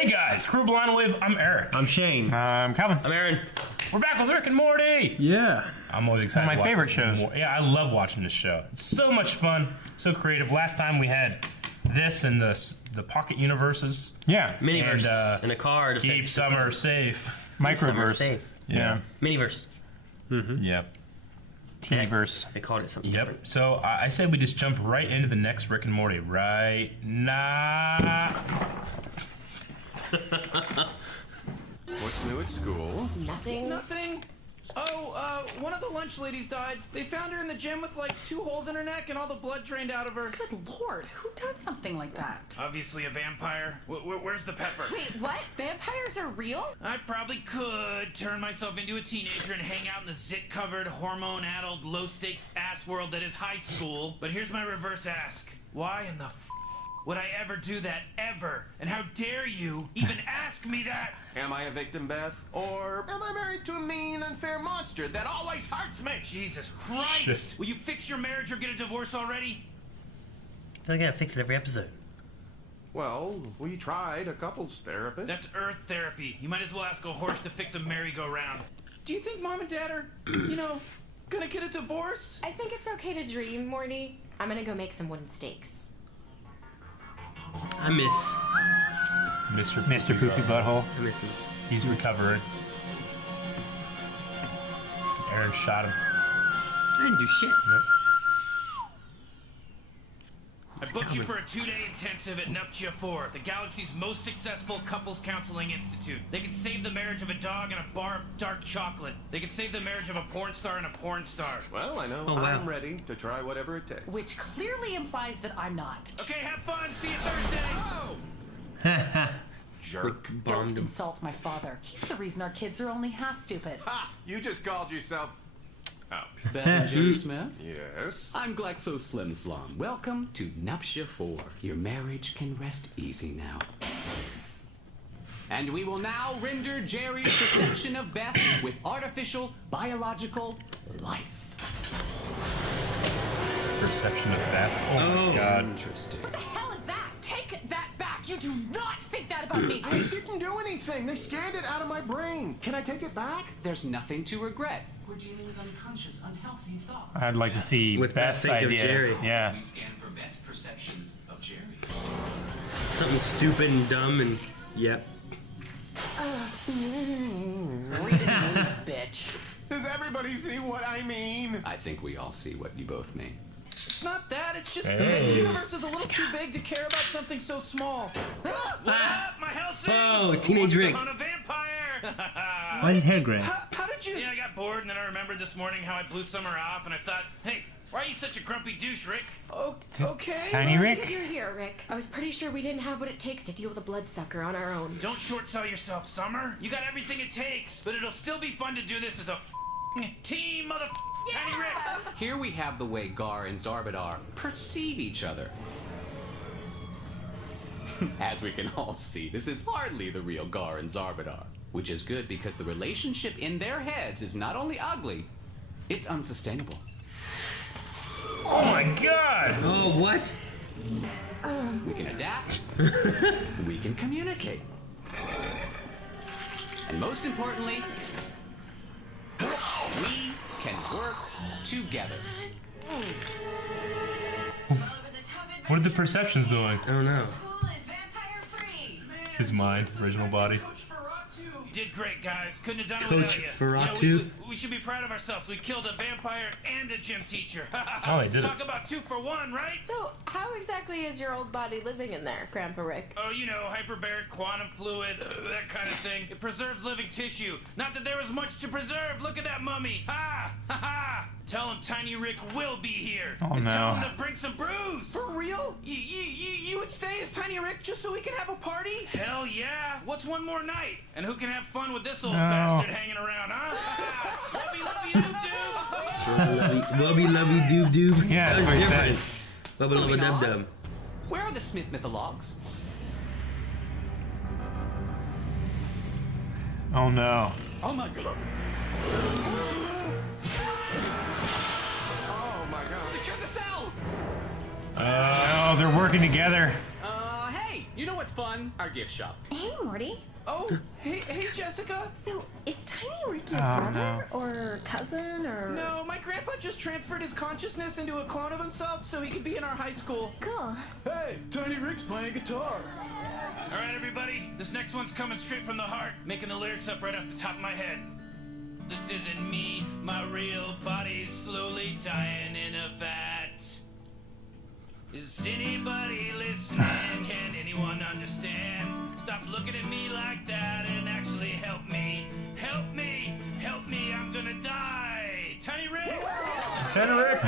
Hey guys, Crew Blind Wave, I'm Eric. I'm Shane. I'm Calvin. I'm Aaron. We're back with Rick and Morty. Yeah. I'm always excited. One of my favorite shows. Yeah, I love watching this show. It's so much fun, so creative. Last time we had this and the pocket universes. Yeah. Miniverse. And a car to Keep summer safe. Microverse. Safe. Yeah. Miniverse. Yep. Teenverse. They called it something Yep. different. So I say we just jump right into the next Rick and Morty right now. What's new at school? Nothing. Oh, one of the lunch ladies died. They found her in the gym with like 2 holes in her neck and all the blood drained out of her. Good lord, who does something like that? Obviously a vampire. Where's the pepper? Wait, what? Vampires are real? I probably could turn myself into a teenager and hang out in the zit-covered, hormone-addled, low-stakes ass world that is high school. But here's my reverse ask. Why in the would I ever do that, ever? And how dare you even ask me that? Am I a victim, Beth? Or am I married to a mean, unfair monster that always hurts me? Jesus Christ! Shit. Will you fix your marriage or get a divorce already? I feel like I gotta fix it every episode. Well, we tried a couples therapist. That's Earth therapy. You might as well ask a horse to fix a merry-go-round. Do you think Mom and Dad are, gonna get a divorce? I think it's okay to dream, Morty. I'm gonna go make some wooden stakes. I miss Mr. Poopy Butthole. I miss him. He's recovering. Aaron shot him. I didn't do shit. I booked you for a 2-day intensive at Nuptia 4, the galaxy's most successful couples counseling institute. They can save the marriage of a dog and a bar of dark chocolate. They can save the marriage of a porn star and a porn star. Well, I know. Oh, wow. I'm ready to try whatever it takes. Which clearly implies that I'm not. Okay, have fun. See you Thursday. Oh! Jerk. Don't Bombed him. insult my father. He's the reason our kids are only half stupid. Ha! You just called yourself... Oh. Beth and Jerry Smith? Yes? I'm GlaxoSlimSlom. Welcome to Nuptia 4. Your marriage can rest easy now. And we will now render Jerry's perception of Beth with artificial biological life. Perception of that. Oh my god. Interesting. What the hell is that? Take that back! You do not think that about me! I didn't do anything. They scanned it out of my brain. Can I take it back? There's nothing to regret. We're dealing with unconscious, unhealthy thoughts. I'd like to see With Beth's Beth think of idea. Jerry. Yeah. We scan for best perceptions of Jerry. Something stupid and dumb and yep. Bitch. Does everybody see what I mean? I think we all see what you both mean. It's not that. It's just Hey. that the universe is a little too big to care about something so small. What up, my Helsings? Oh, teenage Wants to Rick. hunt a vampire. Why is his hair gray? How did you? Yeah, I got bored, and then I remembered this morning how I blew summer off, and I thought, hey, why are you such a grumpy douche, Rick? Okay. Tiny Well, Rick? You're here, Rick. I was pretty sure we didn't have what it takes to deal with a bloodsucker on our own. Don't short sell yourself, Summer. You got everything it takes, but it'll still be fun to do this as a team, mother Tiny Rick. Here we have the way Gar and Zarbadar perceive each other. As we can all see, this is hardly the real Gar and Zarbadar. Which is good because the relationship in their heads is not only ugly, it's unsustainable. Oh my god! Oh, what? We can adapt. We can communicate. And most importantly, we can work together. What are the perceptions doing? I don't know. His mind, original body. You did great, guys. Couldn't have done it Coach without you. Ferratu? We should be proud of ourselves. We killed a vampire and a gym teacher. Oh, they did it. Talk about 2 for 1, right? So, how exactly is your old body living in there, Grandpa Rick? Oh, hyperbaric quantum fluid, that kind of thing. It preserves living tissue. Not that there was much to preserve. Look at that mummy. Ha! Ha ha! Tell him Tiny Rick will be here. Oh, and tell no. him to bring some brews. For real? You would stay as Tiny Rick just so we can have a party? Hell yeah. What's one more night? And who can have fun with this old bastard hanging around, huh? Wubby lubby doob doob. Yeah, that was that's what he different. Wubba lubba Moving dub on. dub. Where are the Smith mythologs? Oh no. Oh my god. Oh my god. Secure the cell! Oh, they're working together. Hey, you know what's fun? Our gift shop. Hey, Hey, Morty. Oh, hey, Jessica. So, is Tiny Rick your Oh, brother or cousin or? No, my grandpa just transferred his consciousness into a clone of himself so he could be in our high school. Cool. Hey, Tiny Rick's playing guitar. All right, everybody, this next one's coming straight from the heart, making the lyrics up right off the top of my head. This isn't me, my real body's slowly dying in a vat. Is anybody listening? Can anyone understand? Stop looking at me like that and actually help me. Help me, help me, I'm gonna die. Tiny Rick! Tiny Rick!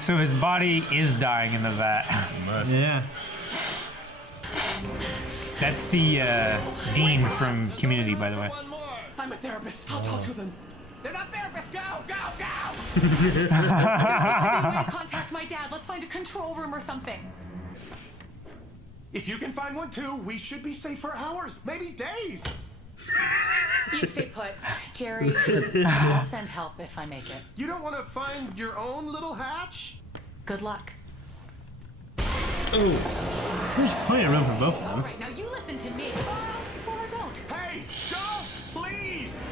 So his body is dying in the vat. Must. Yeah. That's the dean from Community, by the way. I'm a therapist. I'll talk to them. They're not therapists. Go, go, go! There's gotta be a way to contact my dad. Let's find a control room or something. If you can find one too, we should be safe for hours, maybe days. You stay put. Jerry, I'll send help if I make it. You don't want to find your own little hatch? Good luck. There's plenty of room for both of them. All right, now you listen to me. Or don't. Hey, don't, please!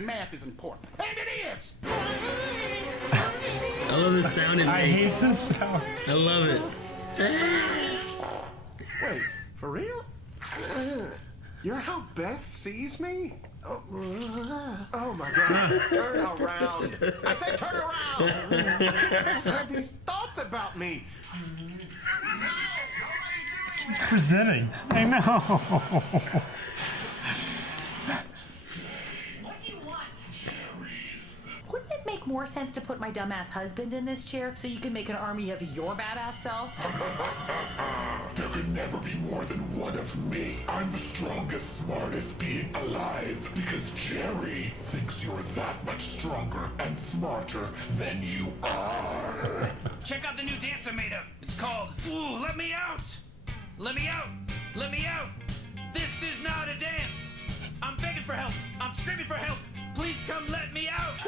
Math is important. And it is! I love the sound it I hate makes. the sound. I love it. Wait, for real? You're how Beth sees me? Oh my god, turn around. I said turn around. Beth had these thoughts about me. He's presenting. I know. What do you want? Wouldn't it make more sense to put my dumbass husband in this chair so you can make an army of your badass self? There could never be more than one of me. I'm the strongest, smartest being alive because Jerry thinks you're that much stronger and smarter than you are. Check out the new dance I made up. It's called Ooh, Let Me Out! Let me out! Let me out! This is not a dance! I'm begging for help! I'm screaming for help! Please come let me out!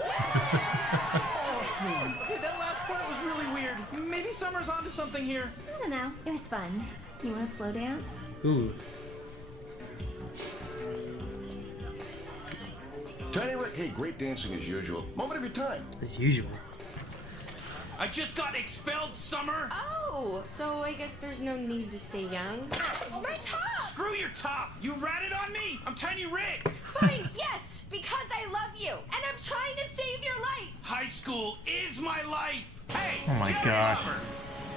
Awesome. Hey, that last part was really weird. Maybe Summer's onto something here. I don't know. It was fun. You want to slow dance? Ooh. Tiny Rick, hey, great dancing as usual. Moment of your time. As usual. I just got expelled, Summer! Oh, so I guess there's no need to stay young. My top! Screw your top! You ratted on me! I'm Tiny Rick! Fine, yes, because I love you, and I'm trying to save your life. High school is my life! Hey! Oh my Jerry gosh. Lover.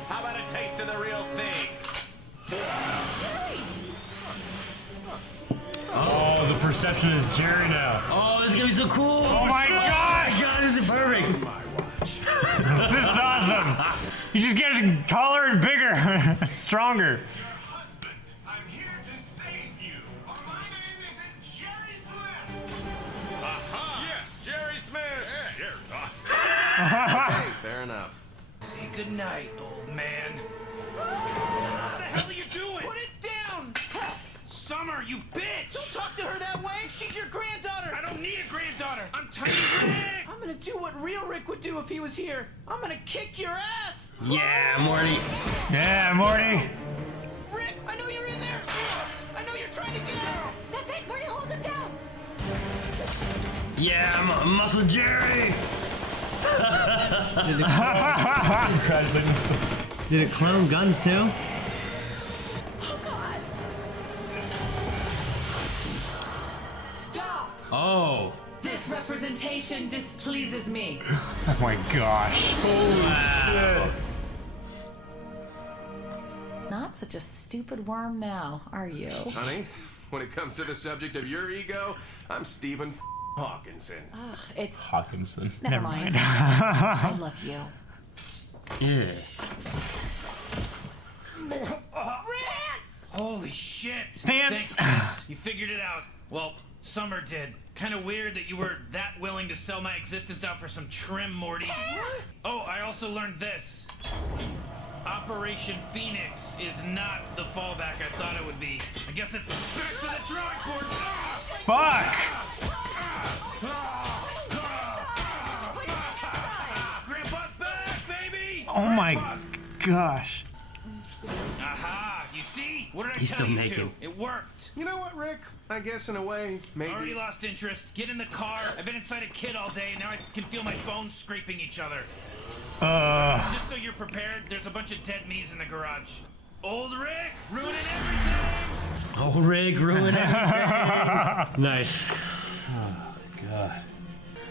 How about a taste of the real thing? Jerry! Oh, the perception is Jerry now. Oh, this is gonna be so cool! Oh my gosh! God, this is perfect! This is awesome. He just gets taller and bigger, stronger. Husband, I'm here to save you. My name isn't Jerry Smith. Aha! Yes, Jerry Smith. Hey, fair enough. Say goodnight, old man. What the hell are you doing? Put it down! Summer, you bitch! Don't talk to her that way! She's your granddaughter! I don't need a granddaughter! I'm Tiny Rick! I'm gonna do what real Rick would do if he was here. I'm gonna kick your ass! Yeah, Morty. Yeah, Morty. Rick, I know you're in there! I know you're trying to get out! That's it, Morty, hold him down. Yeah, I'm a muscle Jerry. Congratulating himself. Did it clone guns too? Oh, God. Stop! Oh. This representation displeases me. Oh my gosh. Wow. Not such a stupid worm now, are you? Honey, when it comes to the subject of your ego, I'm Stephen Hawkinson. Ugh, it's... Hawkinson. Never mind. I love you. Yeah. Rats! Holy shit! Pants. Thanks, Pants. You figured it out. Well, Summer did. Kind of weird that you were that willing to sell my existence out for some trim, Morty. Oh, I also learned this. Operation Phoenix is not the fallback I thought it would be. I guess it's back to the drawing board. Fuck. Grandpa's back, baby! Oh my gosh. Aha! You see? What did I He's tell still you naked. to? It worked. You know what, Rick? I guess in a way, maybe. Already lost interest. Get in the car. I've been inside a kid all day, and now I can feel my bones scraping each other. Just so you're prepared, there's a bunch of dead me's in the garage. Old Rick, ruining everything! Oh, Rick, ruin everything. Nice. God.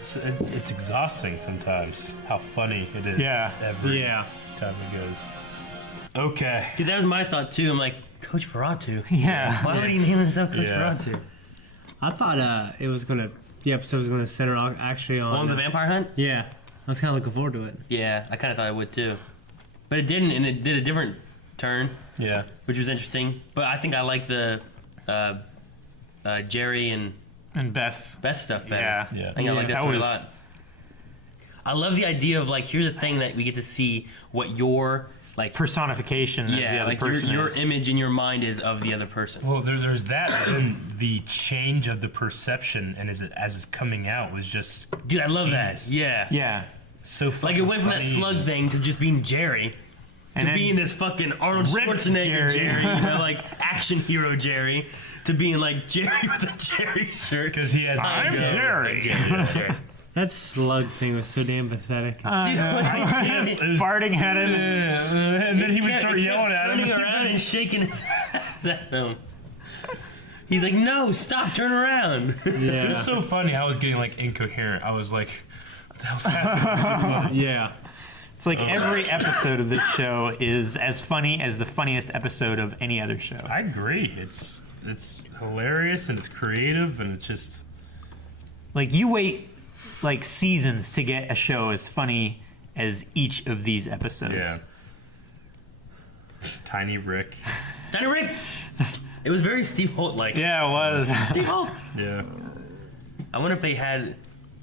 It's exhausting sometimes how funny it is. Yeah. Every Yeah. time it goes. Okay. Dude, that was my thought too. I'm like, Coach Ferratu. Yeah. Why would he name himself Coach Yeah. Ferratu? I thought the episode was gonna center actually on On the vampire hunt? Yeah, I was kind of looking forward to it. Yeah, I kind of thought it would too. But it didn't, and it did a different turn, Yeah. which was interesting. But I think I like the Jerry and Beth. stuff better. Yeah. Yeah. I think I like that That story a was- lot. I love the idea of like, here's a thing that we get to see what your like Personification of the yeah, other like your person is. image in your mind is of the other person. Well, there's that, and the change of the perception, and as it's coming out was just Dude, I love genius. that. Yeah. Yeah. So Like fucking it went from that funny. slug thing to just being Jerry. And To then being this fucking Arnold ripped Schwarzenegger Jerry. Jerry, you know, like action hero Jerry, to being like Jerry with a Jerry shirt. because he has. I'm ego. Jerry. Jerry. That slug thing was so damn pathetic. Dude, like, Just farting at him. And then he would start yelling at him. turning around and shaking his ass at him. He's like, no, stop, turn around. It was so funny. I was getting like incoherent. I was like, what the hell's happening? Yeah. It's like every episode of this show is as funny as the funniest episode of any other show. I agree. It's hilarious and it's creative and it's just Like you wait like seasons to get a show as funny as each of these episodes. yeah. Tiny Rick. Tiny Rick. It was very Steve Holt like. Yeah, it was. Steve Holt. Yeah. I wonder if they had,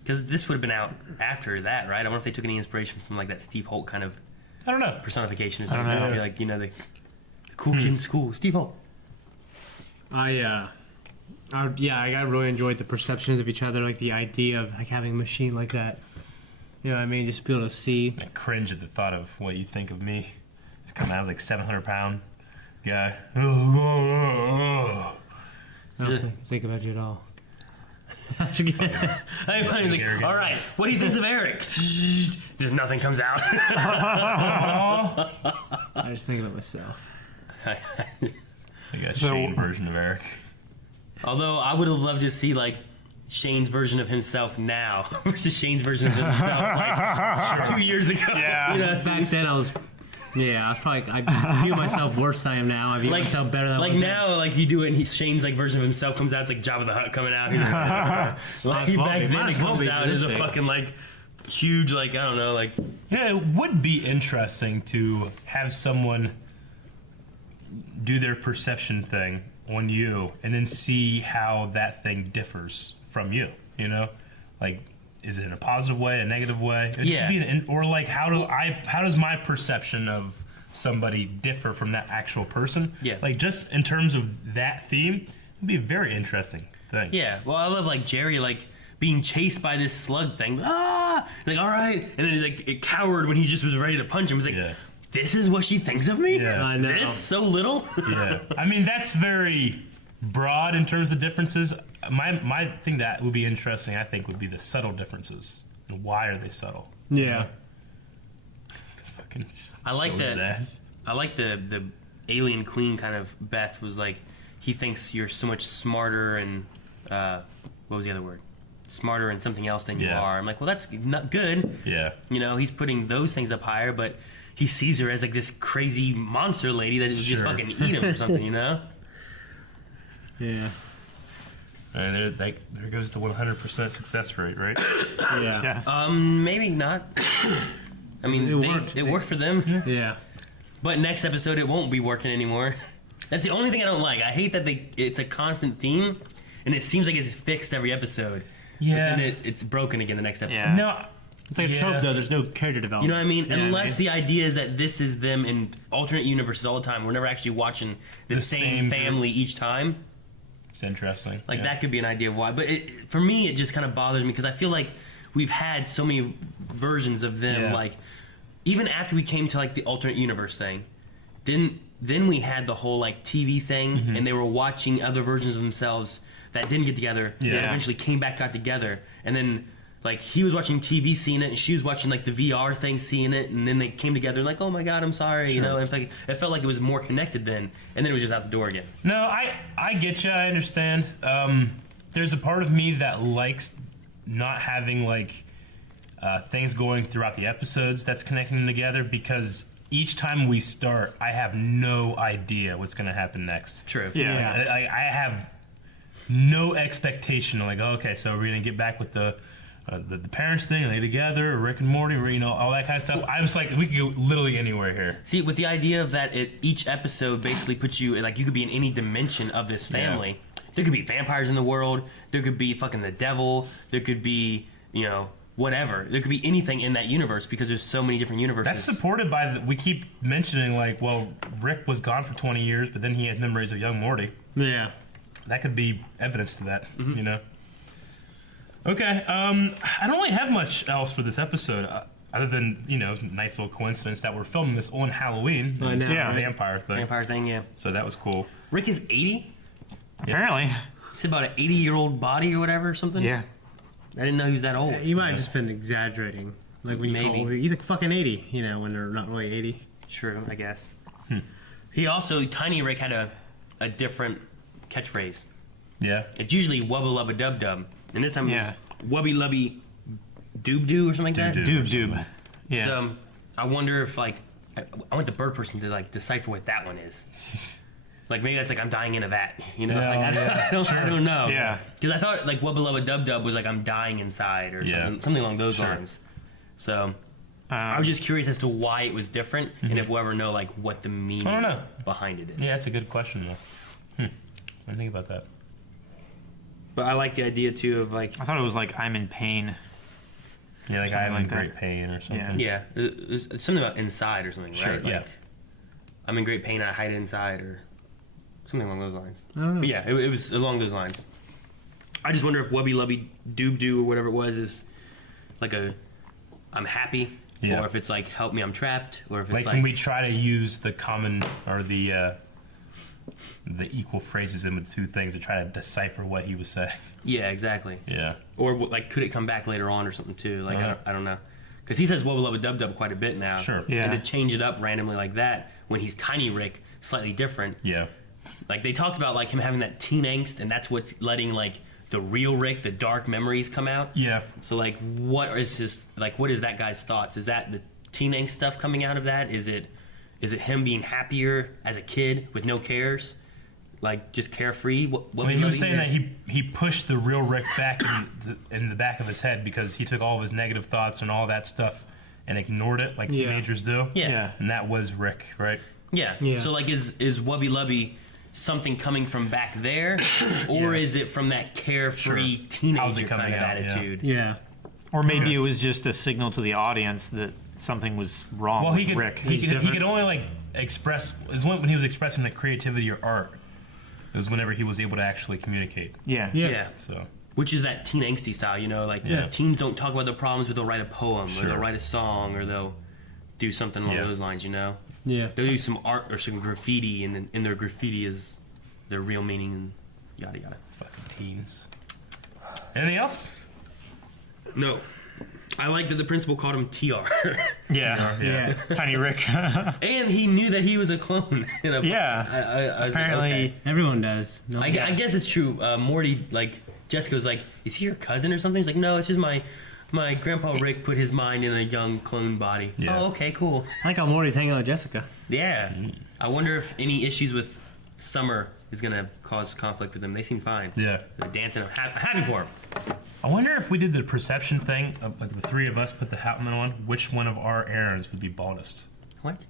because this would have been out after that, right? I wonder if they took any inspiration from like that Steve Holt kind of I don't know. personification or don't something. know. It'd be like, you know, the cool kid in school, Steve Holt. I really enjoyed the perceptions of each other, like the idea of like having a machine like that. You know what I mean? Just be able to see. I cringe at the thought of what you think of me. It's coming out like 700-pound guy. I don't think about you at all. He's like, all right, what do you think of Eric? Just nothing comes out. I just think about myself. I got Shane version of Eric. Although I would have loved to see like Shane's version of himself now versus Shane's version of himself like 2 years ago. Yeah. You know? Back then, I was probably, I view myself worse than I am now. I view myself better than I Like was now, like you do it, and Shane's like version of himself comes out. It's like Jabba the Hutt coming out. He's like, as well back be. then, Might it as well comes be out this as a big. fucking like huge, like I don't know, like Yeah, it would be interesting to have someone do their perception thing on you and then see how that thing differs from you, you know? Like, is it in a positive way, a negative way? It Yeah. should be or like, how does my perception of somebody differ from that actual person? Yeah. Like, just in terms of that theme, it'd be a very interesting thing. yeah. Well, I love like Jerry like being chased by this slug thing. Ah, like all right, and then he's like it cowered when he just was ready to punch him. He's like, Yeah. this is what she thinks of me. Yeah. I know. This so little. Yeah. I mean, that's very broad in terms of differences. My thing that would be interesting, I think, would be the subtle differences. And why are they subtle? Yeah. Fucking I like show his that. ass. I like the alien queen kind of Beth was like he thinks you're so much smarter and what was the other word? Smarter and something else than you Yeah. are. I'm like, well, that's not good. Yeah. You know, he's putting those things up higher, but he sees her as like this crazy monster lady that is just Sure. fucking eat him or something. You know? Yeah. And there goes the 100% success rate, right? Yeah. Yeah. Maybe not. I mean, It it worked. worked for them. Yeah. But next episode, it won't be working anymore. That's the only thing I don't like. I hate that it's a constant theme, and it seems like it's fixed every episode. Yeah. But then it's broken again the next episode. Yeah. No. It's like a trope, though. There's no character development. You know what I mean? Yeah, Unless the idea is that this is them in alternate universes all the time. We're never actually watching the same same family each time. It's interesting. Like, yeah. that could be an idea of why. But for me, it just kind of bothers me because I feel like we've had so many versions of them, Yeah. like, even after we came to like the alternate universe thing, then we had the whole like TV thing, and they were watching other versions of themselves that didn't get together. Yeah. That eventually came back, got together, and then like he was watching TV, seeing it, and she was watching like the VR thing, seeing it, and then they came together like, oh my god, I'm sorry, you know. And it felt like it was more connected then, and then it was just out the door again. No, I get you. I understand. There's a part of me that likes not having like things going throughout the episodes that's connecting them together, because each time we start, I have no idea what's going to happen next. True. Yeah. I have no expectation. Like, okay, so we're going to get back with the parents thing, are they together, or Rick and Morty, or, you know, all that kind of stuff. I'm just like, we could go literally anywhere here. See, with the idea of that, each episode basically puts you, like, you could be in any dimension of this family. Yeah. There could be vampires in the world. There could be fucking the devil. There could be, you know, whatever. There could be anything in that universe, because there's so many different universes. That's supported by, we keep mentioning, like, well, Rick was gone for 20 years, but then he had memories of young Morty. Yeah. That could be evidence to that, you know? Okay, I don't really have much else for this episode, other than, you know, nice little coincidence that we're filming this on Halloween. I know. Yeah, vampire thing. Vampire thing, yeah. So that was cool. Rick is 80? Apparently. It's about an 80-year-old body or whatever or something? Yeah. I didn't know he was that old. You might have just been exaggerating. Like when you Maybe. call he's like fucking 80, you know, when they're not really 80. True, I guess. He also, Tiny Rick had a different catchphrase. Yeah. It's usually wubba lubba dub dub. And this time Yeah. it was wubby lubby doob doo or something like that. Doob. Yeah. So I wonder if, like, I want the bird person to, like, decipher what that one is. Like, maybe that's like, I'm dying in a vat, you know? No, like, I don't know. Yeah. Because I thought, like, wubba lubba dub dub was like, I'm dying inside or something along those lines. So I was just curious as to why it was different, and if we'll ever know, like, what the meaning behind it is. Yeah, that's a good question, though. I didn't think about that. But I like the idea, too, of, like... I thought it was like, I'm in pain. Yeah, like Something I'm in like that. great pain or something. Yeah, it's something about inside or something, Sure, right? yeah. Like, I'm in great pain, I hide inside, or something along those lines. I don't know. But yeah, it was along those lines. I just wonder if Wubby Lubby Doob Doo or whatever it was is like a I'm happy, Yeah. or if it's like help me, I'm trapped, or if it's Like, like can we try to use the common or the equal phrases in the two things to try to decipher what he was saying? yeah, exactly. Yeah. Or like could it come back later on or something too? Like I don't know. Because he says Wubba Lubba Dub Dub quite a bit now. Sure. Yeah. And to change it up randomly like that when he's Tiny Rick, slightly different. Yeah. Like they talked about like him having that teen angst, and that's what's letting like the real Rick, the dark memories come out. Yeah. So like, what is that guy's thoughts? Is that the teen angst stuff coming out of that? Is it him being happier as a kid with no cares, like just carefree? I mean, he was saying that he pushed the real Rick back in the back of his head because he took all of his negative thoughts and all that stuff and ignored it like teenagers do. Yeah. And that was Rick, right? Yeah. Yeah. So like, is Wubby Lubby something coming from back there, or is it from that carefree How's teenager it coming kind of out? attitude? Yeah. Or maybe it was just a signal to the audience that something was wrong Well, with he Rick. could only like express is when he was expressing the creativity or art. It was whenever he was able to actually communicate. Yeah. Yeah. So Which is that teen angsty style, you know, like teens don't talk about their problems, but they'll write a poem, or they'll write a song, or they'll do something along those lines, you know. Yeah. They'll do some art or some graffiti, and then in their graffiti is their real meaning, and yada yada. fucking teens. Anything else? No. I like that the principal called him TR. Yeah. Tiny Rick. And he knew that he was a clone. I was Apparently, like, okay. Everyone does. No, I guess it's true. Morty, like, Jessica was like, is he your cousin or something? He's like, no, it's just my grandpa Rick put his mind in a young clone body. Yeah. Oh, okay, cool. I like how Morty's hanging out with Jessica. Yeah. I wonder if any issues with Summer is going to cause conflict with them. They seem fine. Yeah. They're dancing. I'm happy for him. I wonder if we did the perception thing, like the three of us put the helmet on, which one of our Aarons would be baldest? What?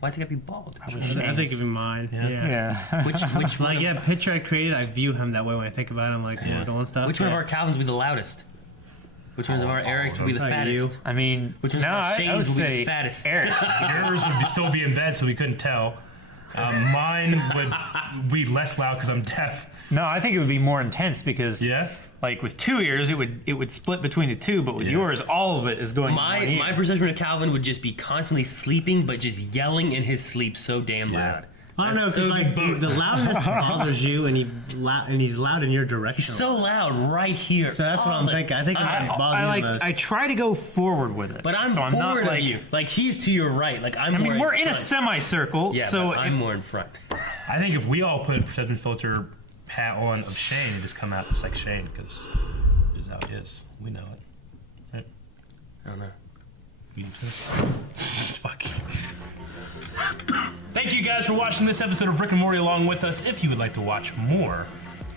Why's it got to be bald? I think it'd be mine. Yeah. Which one? Like, yeah, picture I created, I view him that way when I think about him, like, little and stuff. Which one of our Calvins would be the loudest? Which ones of our Erics would be the Like fattest? you. I mean, Which ones of our I would Shanes would be say the fattest? Eric. Yours would still be in bed, so we couldn't tell. Mine would be less loud because I'm deaf. No, I think it would be more intense because, Yeah? Like with 2 ears, it would split between the two, but with yours, all of it is going. in My perception of Calvin would just be constantly sleeping, but just yelling in his sleep so damn loud. I don't know, because like the loudness bothers you, and he's loud in your direction. He's so loud right here. So that's what I'm thinking. I think it would bother you the most. I try to go forward with it, But I'm forward of you. Like he's to your right. Like I mean, we're in a semicircle, Yeah, so but I'm more in front. I think if we all put a perception filter hat on of Shane, it just come out just like Shane, because this is how he is. We know it. Right? I don't know. You too? Fuck you. Thank you guys for watching this episode of Rick and Morty along with us. If you would like to watch more,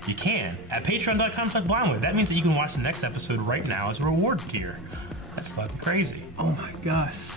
you can at patreon.com/blindwave. That means that you can watch the next episode right now as a reward tier. That's fucking crazy. Oh my gosh.